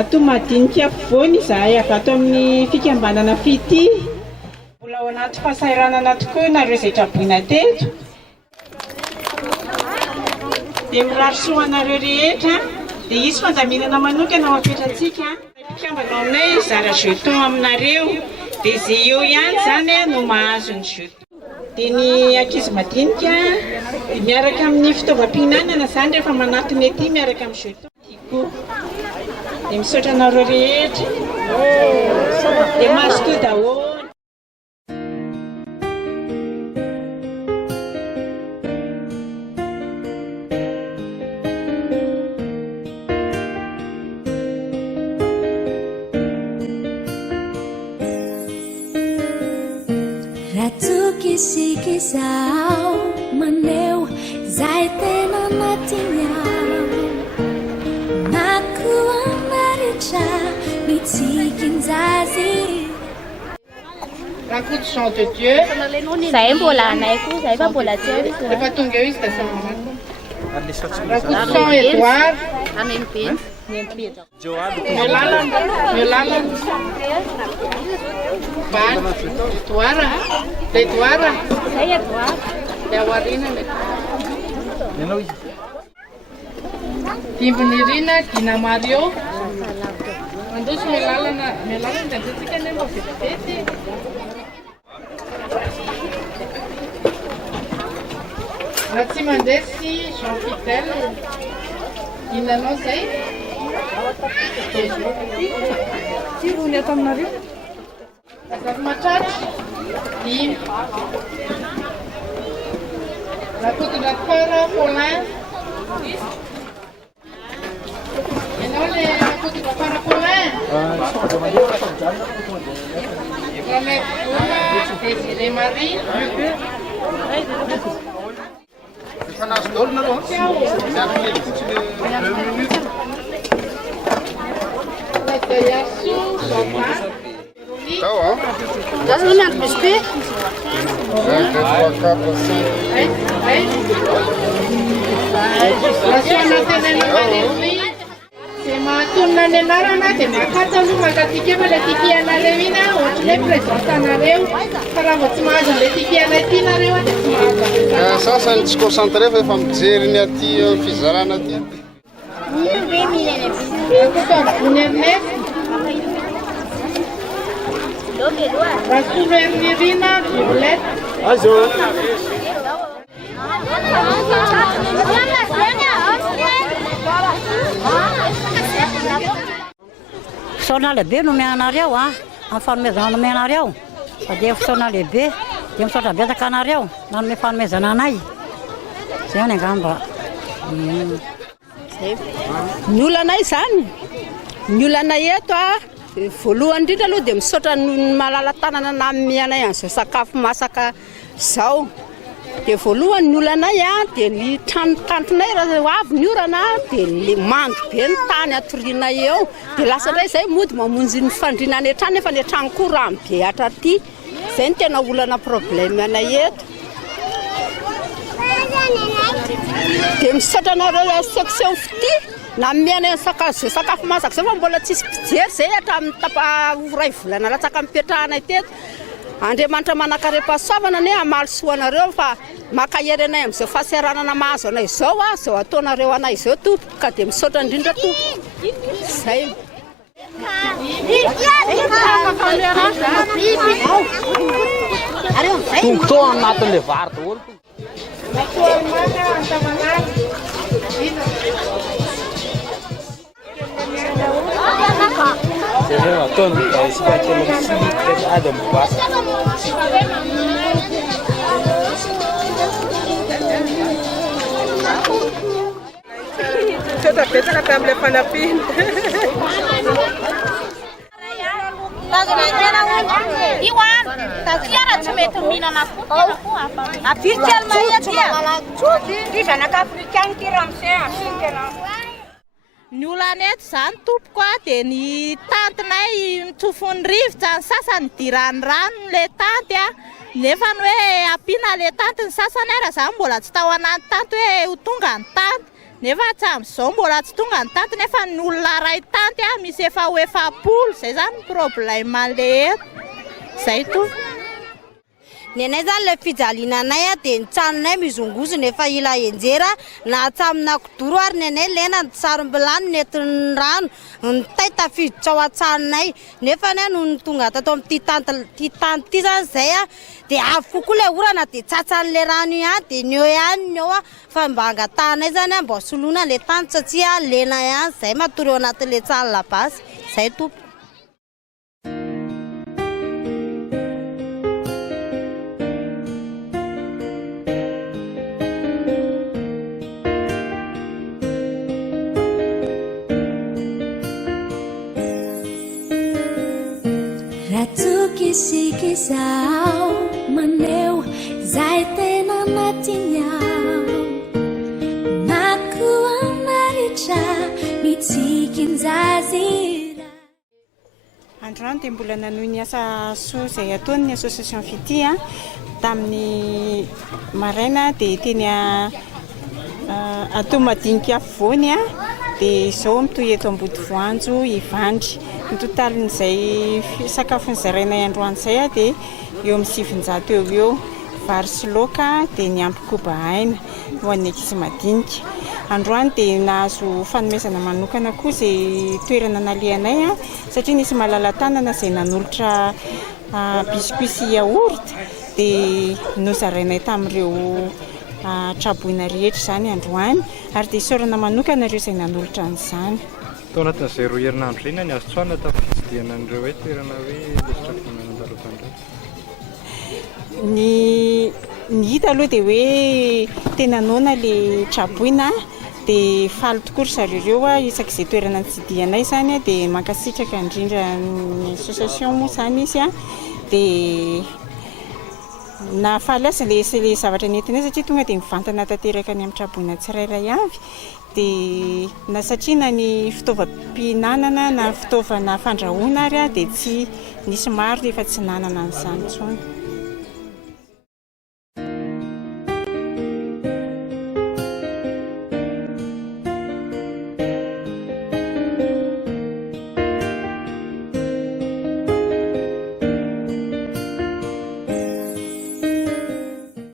Ato madinika foana izahay avy ato amin'ny fikambanana fity. Mbola ao anaty fahasahiranana tokoa nareo izay traboina teto. Dia mirary soanareo rehetra. Dia isy fandaminana manokana ho apetratsika. Mpikambana aminay zara jeton aminareo. Dia izay eo ihany izany no mahazo ny jeton. Dia ny ankizy madinika miaraka amin'ny fitaovam-pihinanana izany rehefa manatona ety miaraka amin'ny jeton. Dia misaotra anareo rehetra. Dia mahazo toa daholo. Kisikisao maneo zay tena natinyao nakuanaritra mitsikinzazy Raconte Jean de Dieu. Zay mbola anaiko, zay fa mbola tsy Efa tonga eo izy da samanako. Raconte Jean Edouard. Amempeny. Miolala. Ban. Edouard. Zay Edouard. Awarina. Dimbonirina, Dina Mario. Mandosy miolala da tsika ne mo vetivety. Ratsy mandesy Jean Fidel. Inanao zay? Tirony ato aminareo. Azafy matraty. Dimy. Rakoto-drakora Paulin. Ianao le rakoto-drakora Paulin? Ramètre Bouma, Désiré Marie. Se mahatonona ny anarana dia mahakatsa aloha makatikeva ilay tikianareo iny ohatran'ny hoe présentanareo fa raha vao tsy mahazo an'ilay tikiana ity nareo dia tsy mahazo. Sasany tsy concentré fa efa mijery ny aty fizarana aty. Rakoto Ernest. Rakoto Ernirina Violette. Azo. Fisaona lehibe no mianareo amin'ny fanomezana no mianareo. Dia fisaona lehibe dia misaotra betsaka anareo nanome fanomezana anay. Zay ny angamba. Ny olana izany. Ny olana eto voalohany indrindra aloha dia misaotra ny malala tanana namin'ny anay an'izao sakafo masaka izao. Dia voalohany ny olanay dia ny tranotantonay raha avy ny orana dia mando be ny tany atoriana eo. Dia lasa indray izay mody mamonjy ny fandriana any an-trano nefa ny trano koa rano be hatraty. Izay ny tena olana problème anay eto. Dia misaotra anareo section fity na mianay sakafo masaka izay fa mbola tsisy mpijery izay hatramin'ny ray volana latsaka mipetrahanay teto. Andriamanitra manakarepasoavana ne amaly soanareo fa makahery anay amin'izao fahasahiranana mahazo anay izao izao ataonareo anay izao tompo ka dia misaotra indrindra tompo. Zay. Tongotao anatin'ilay vary daholo. Saya nonton isika televisi ada membahas. Betsaka tamin'ilay fanampiana. Iwan, fiara tsy mety mihinana koa hafa. Aviritsy almaya dia zanaka afrikana ty ramsey asinkana. Ny olana eto izany tompoko dia ny tantinay mitsofon'ny rivotra ny sasany dirany rano le tanty nefa ny hoe ampiana le tanty ny sasany raha izany mbola tsy tao anaty tanty hoe ho tonga ny tanty nefa hatramin'izao mbola tsy tonga ny tanty nefa ny olona ray tanty misy efa ho 700 zay zany problèman'le eto zay to. Ny anay zany le fijalinanay dia ny tranonay mizongozona efa ila enjera na atsamina kodoro ary ny anay lena ny sarom-bilany nentin'ny rano ny taita fiditra ao an-tranonay nefa ny no tonga tato amin'ity tanty ity zany zay dia avy kokoa le orana dia tsatsan'le rano ihany dia ny eo ihany eo fa mba angatanay zany mba soloina le tany satria lena ihany zay matory eo anatin'le tsany labasy zay tompo. Sikisao maneo zay tena natinyao nakuamaritra mitsikinzazira. Androany dia mbola nanohy ny asa soa izay ataon'ny association Fity tamin'ny maraina dia teny atao madinika afovoany dia izao mitoy eto Ambodivoanjo hivandry. Ny totalin'izay sakafony zarainay androany izay dia eo amin'ny 700 eo vary sy laoka dia ny ampy koba aina ho an'ny ankizy madinika. Androany dia nahazo fanomezana manokana koa izay toerana nalehanay satria nisy malala-tanana izay nanolotra biscuit sy yaourt dia nozarainay tamin'ireo traboina rehetra zany androany ary dia isaorana manokana ireo izay nanolotra an'izany. Tao anatin'izay 2 herinandro izay ny azo tsoana tamin'ny fitsidiana an'ireo hoe toerana hoe lesitra fonanam-barotan-dreo. Ny hita aloha dia hoe tena nona le traboina dia faly tokoa ry zareo ireo isak'izay toerana nitsidianay zany dia mankasitraka indrindra ny association moa zany izy dia nafaly azy le zavatra nentinay satria tonga dia mivantana tanteraka ny amin'ny traboina tsirairay avy dia na satria na ny fitaovam-pihinanana na fitaovana fandrahoana ary dia tsy nisy maro efa tsy nanana an'izany intsony.